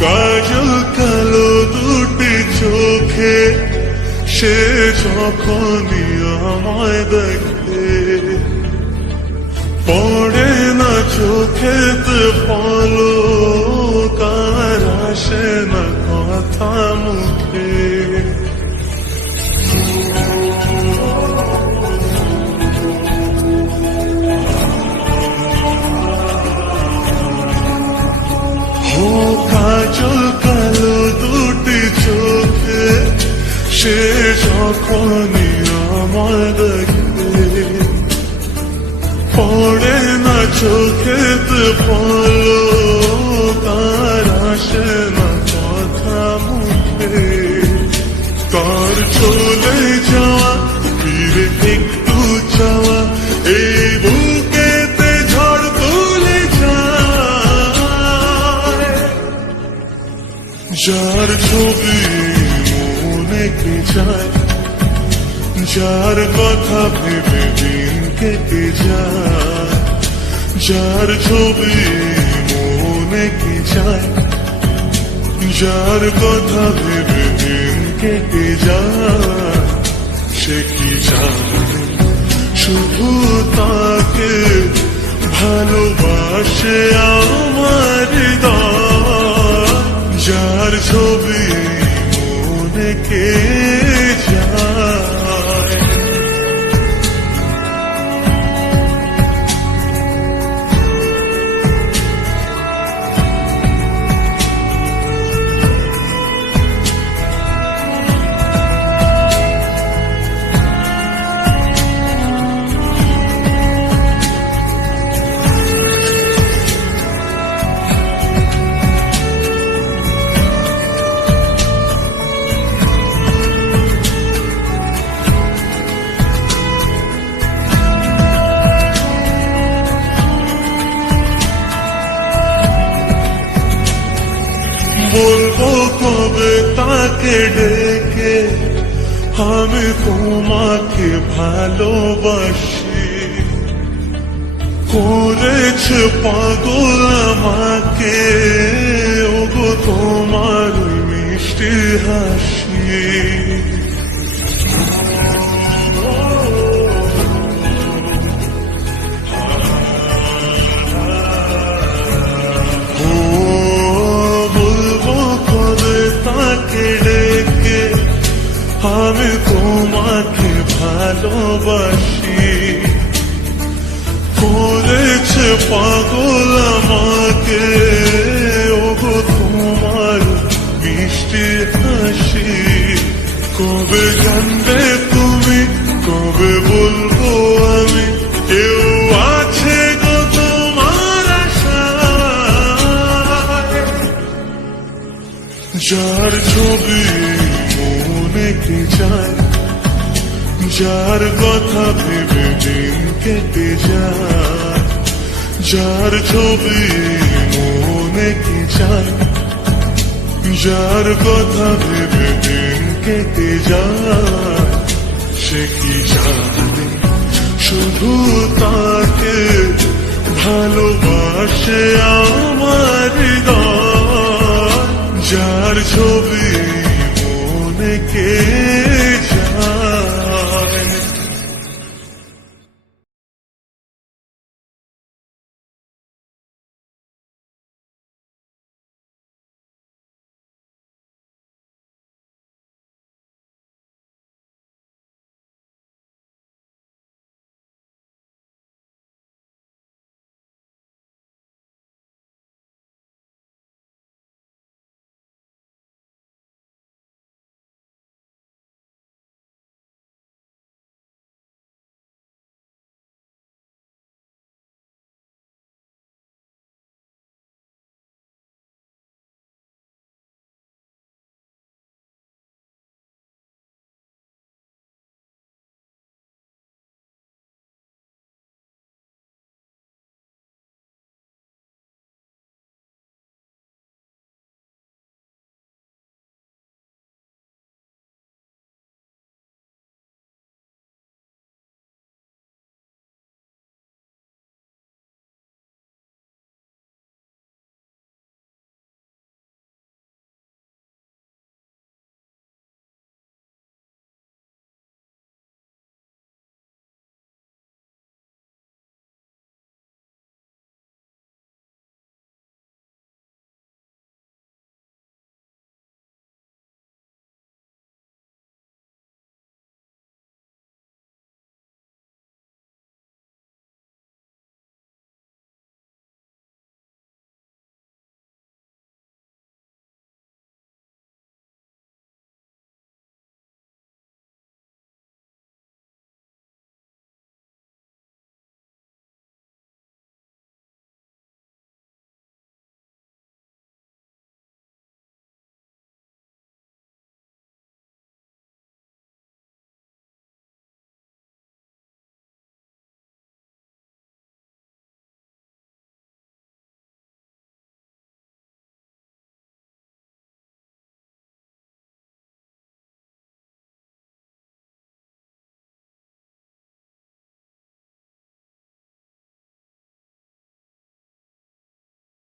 কাজল কালো দুটি চোখে সে যখনই আমায় দেখে, পড়ে না চোখেতে পলক, আর আসে না কথা মুখে। কাজল কালো দুটি চোখে সে যখনই আমায় দেখে, পড়ে না চোখেতে পলক, আর আসে না কথা মুখে। তার চলে যাওয়া ফিরে একটু চাওয়া, এই বুকেতে ঝড় তুলে যায়। যার ছবি মনে কে যায়, যার কথা ভেবে দিন কেটে যায়। যার ছবি মনে কে যায়, যার কথা ভেবে দিন কেটে যায়। সে কি জানে শুধু তাকে ভালোবাসে আমার হৃদয়। যার ছবি মনে কে যায়। বলবো কবে তাকে ডেকে আমি তোমাকে ভালোবাসি, করেছে পাগল আমাকে ওগো তোমার মিষ্টি হাসি। আমি তোমাকে ভালোবাসি, করেছে পাগল আমাকে ওগো তোমার মিষ্টি হাসি। কবে জানবে তুমি, কবে বলবো আমি, কেউ আছে গো তোমার আশায়। যার ছবি মনে কে যায়, যার কথা ভেবে দিন কেটে যায়। যার ছবি মনে কে যায়, যার কথা ভেবে দিন কেটে যায়। সে কি জানে শুধু তাকে ভালোবাসে আমার হৃদয়। যার ছবি মনে কে